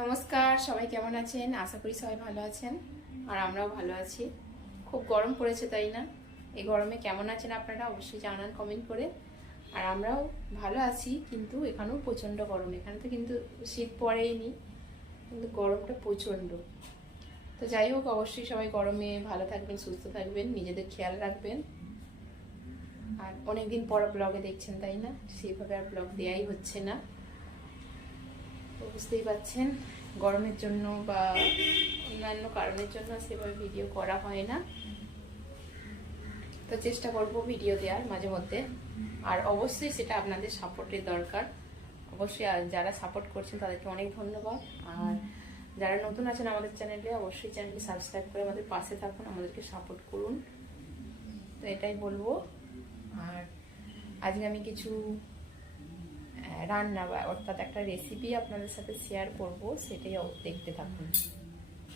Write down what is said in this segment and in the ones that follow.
নমস্কার, সবাই কেমন আছেন? আশা করি সবাই ভালো আছেন আর আমরাও ভালো আছি। খুব গরম পড়েছে, তাই না? এই গরমে কেমন আছেন আপনারা অবশ্যই জানান কমেন্ট করে। আর আমরাও ভালো আছি, কিন্তু এখানেও প্রচণ্ড গরম। এখানে তো কিন্তু শীত পড়েইনি, কিন্তু গরমটা প্রচণ্ড। তো যাই হোক, অবশ্যই সবাই গরমে ভালো থাকবেন, সুস্থ থাকবেন, নিজেদের খেয়াল রাখবেন। আর অনেকদিন পর ব্লগে দেখছেন, তাই না? সেইভাবে আর ব্লগ দেওয়াই হচ্ছে না, তো বুঝতেই পারছেন গরমের জন্য বা অন্যান্য কারণের জন্য সেভাবে ভিডিও করা হয় না। তো চেষ্টা করব ভিডিও দেওয়ার মাঝে মধ্যে। আর অবশ্যই সেটা আপনাদের সাপোর্টের দরকার। অবশ্যই যারা সাপোর্ট করছেন তাদেরকে অনেক ধন্যবাদ। আর যারা নতুন আছেন আমাদের চ্যানেলে, অবশ্যই চ্যানেলটি সাবস্ক্রাইব করে আমাদের পাশে থাকুন, আমাদেরকে সাপোর্ট করুন। তো এটাই বলবো। আর আজকে আমি কিছু রান্না বা অর্থাৎ একটা রেসিপি আপনাদের সাথে শেয়ার করব, সেটাই দেখতে থাকুন।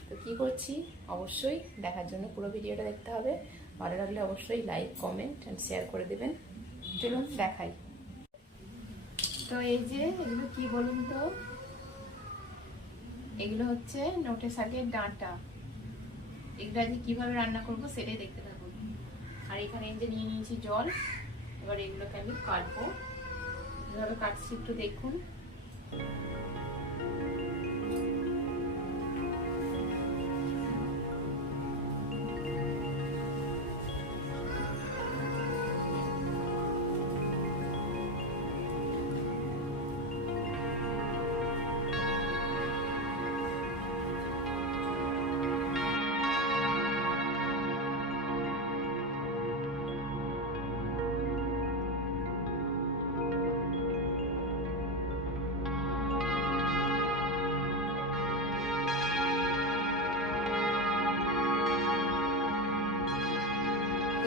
তো কী করছি অবশ্যই দেখার জন্য পুরো ভিডিওটা দেখতে হবে। ভালো লাগলে অবশ্যই লাইক, কমেন্ট অ্যান্ড শেয়ার করে দেবেন। চলুন দেখাই। তো এই যে এগুলো কি বলুন তো, এগুলো হচ্ছে নোটে শাকের ডাঁটা। এগুলো আজকে কীভাবে রান্না করব সেটাই দেখতে থাকুন। আর এখানে এই যে নিয়ে নিয়েছি জল। এবার এগুলোকে আমি কাটবো। এভাবে কাটছি, একটু দেখুন।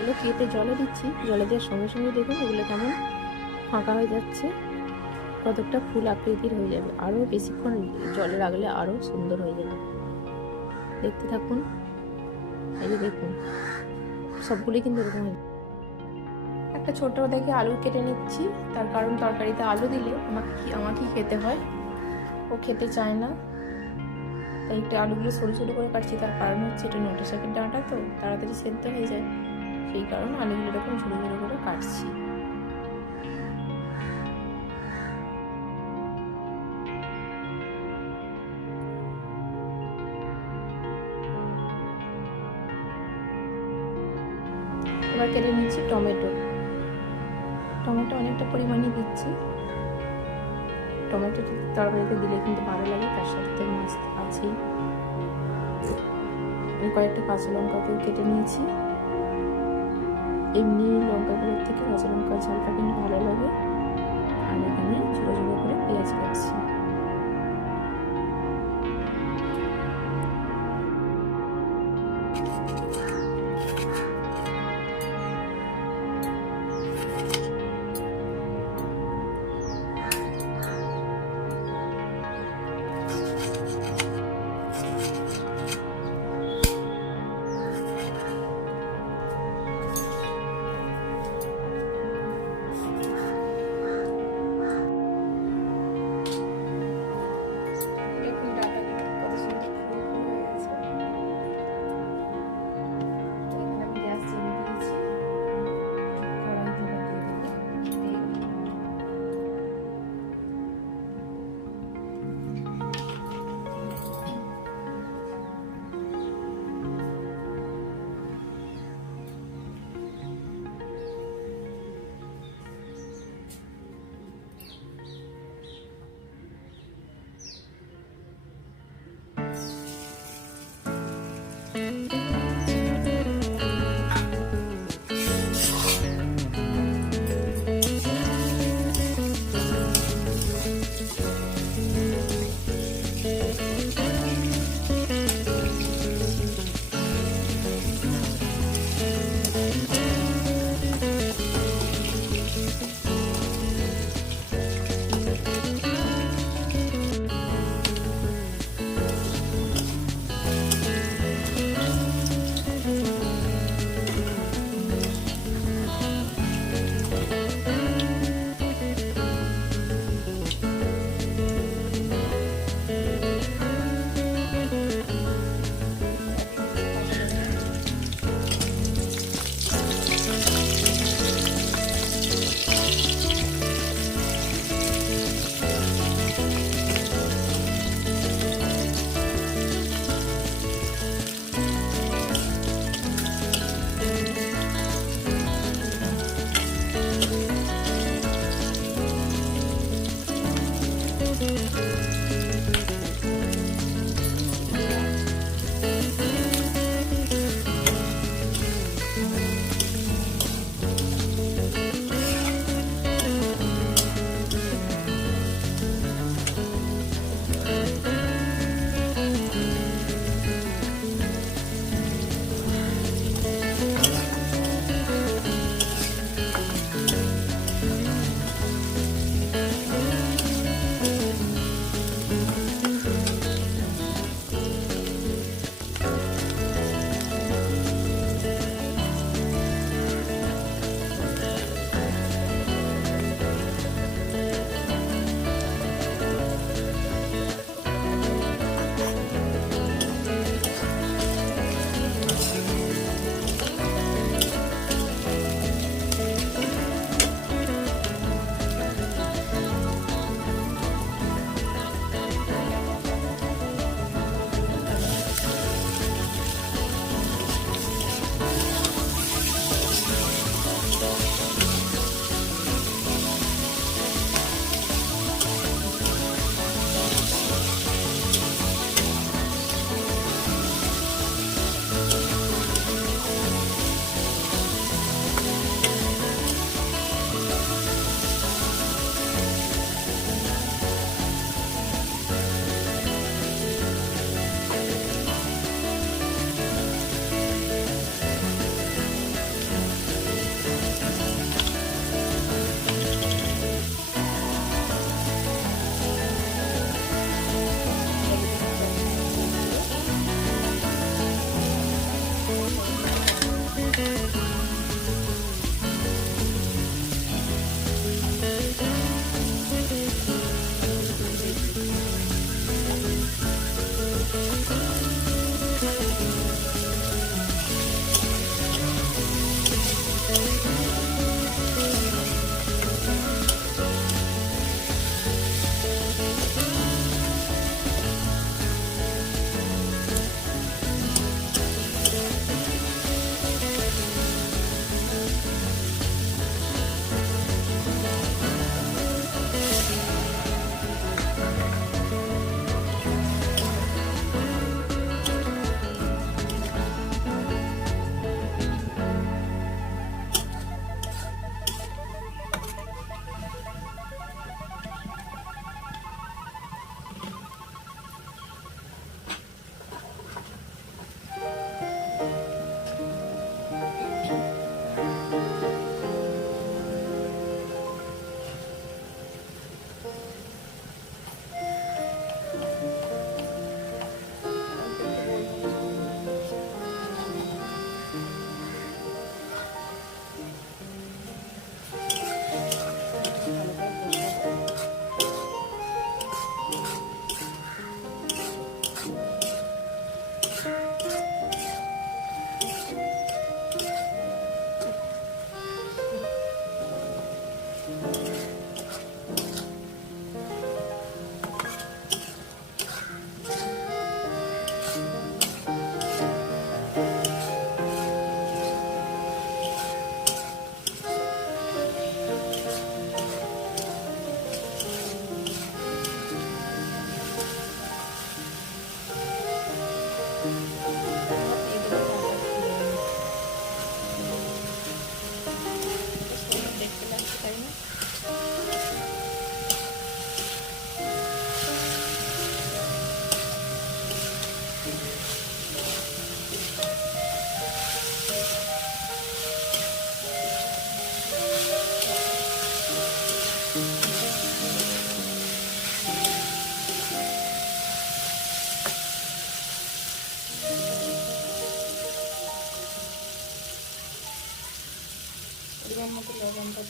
এগুলো কেটে জলে দিচ্ছি, জলে দেওয়ার সঙ্গে সঙ্গে দেখুন এগুলো কেমন ফাঁকা হয়ে যাচ্ছে, কতটা ফুল আকৃতির হয়ে যাবে। আরও বেশিক্ষণ জলে রাখলে আরও সুন্দর হয়ে যাবে। দেখতে থাকুন। এই যে দেখুন, সবগুলি কিন্তু এরকম হয়। একটা ছোট দেখে আলু কেটে নিচ্ছি, তার কারণ তরকারিতে আলু দিলে আমাকে খেতে হয়, ও খেতে চায় না। তাই একটু আলুগুলো সরু সরু করে কাটছি। তার কারণ হচ্ছে এটা নোটে শাকের ডাঁটা, তো তাড়াতাড়ি সেদ্ধ হয়ে যায়, সেই কারণে আলুগুলো এরকম ঝুড়ো ঝুড়ো করে কাটছি। এবার কেটে নিচ্ছি টমেটো। টমেটো অনেকটা পরিমাণে দিচ্ছি। টমেটো তরকারিতে দিলে কিন্তু ভালো লাগে, তার সাথে তো মাছ আছেই। কয়েকটা কাঁচা লঙ্কাকেও কেটে নিয়েছি। এমনি লঙ্কাগুলোর থেকে কাঁচা লঙ্কার ঝালটা কিন্তু ভালো লাগে। আর এখানে ছোটো ছোটো করে পেঁয়াজ কাটছি।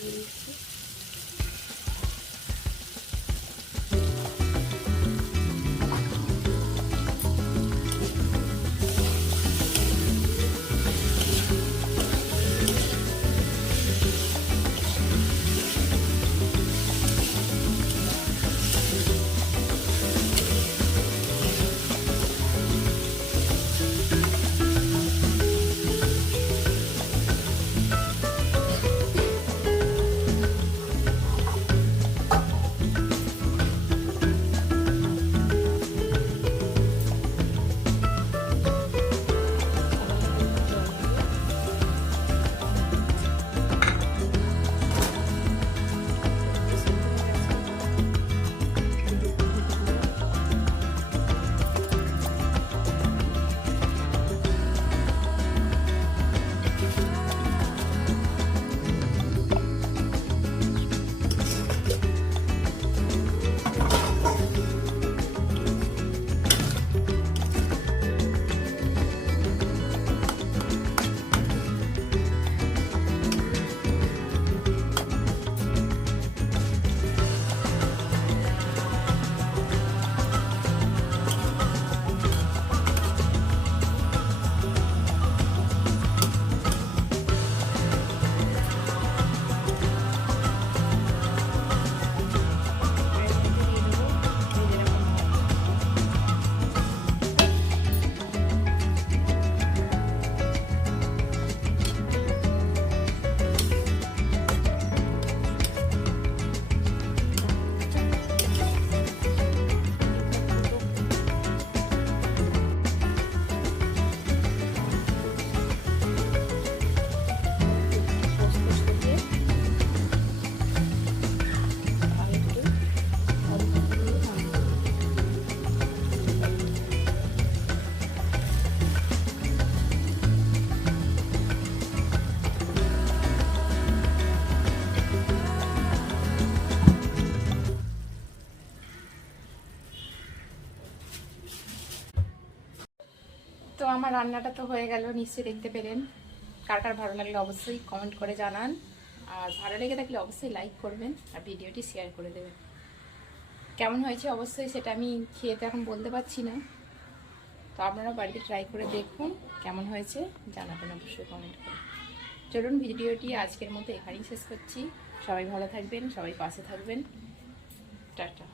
দিয়ে দিচ্ছি। তো আমার রান্নাটা তো হয়ে গেল, নিশ্চয়ই দেখতে পেলেন। কার কার ভালো লাগলে অবশ্যই কমেন্ট করে জানান, আর ভালো লেগে থাকলে অবশ্যই লাইক করবেন আর ভিডিওটি শেয়ার করে দেবেন। কেমন হয়েছে অবশ্যই সেটা আমি খেয়ে তো এখন বলতে পারছি না, তো আপনারা বাড়িতে ট্রাই করে দেখুন কেমন হয়েছে, জানাবেন অবশ্যই কমেন্ট করে। চলুন ভিডিওটি আজকের মতো এখানেই শেষ করছি। সবাই ভালো থাকবেন, সবাই পাশে থাকবেন। টাটা।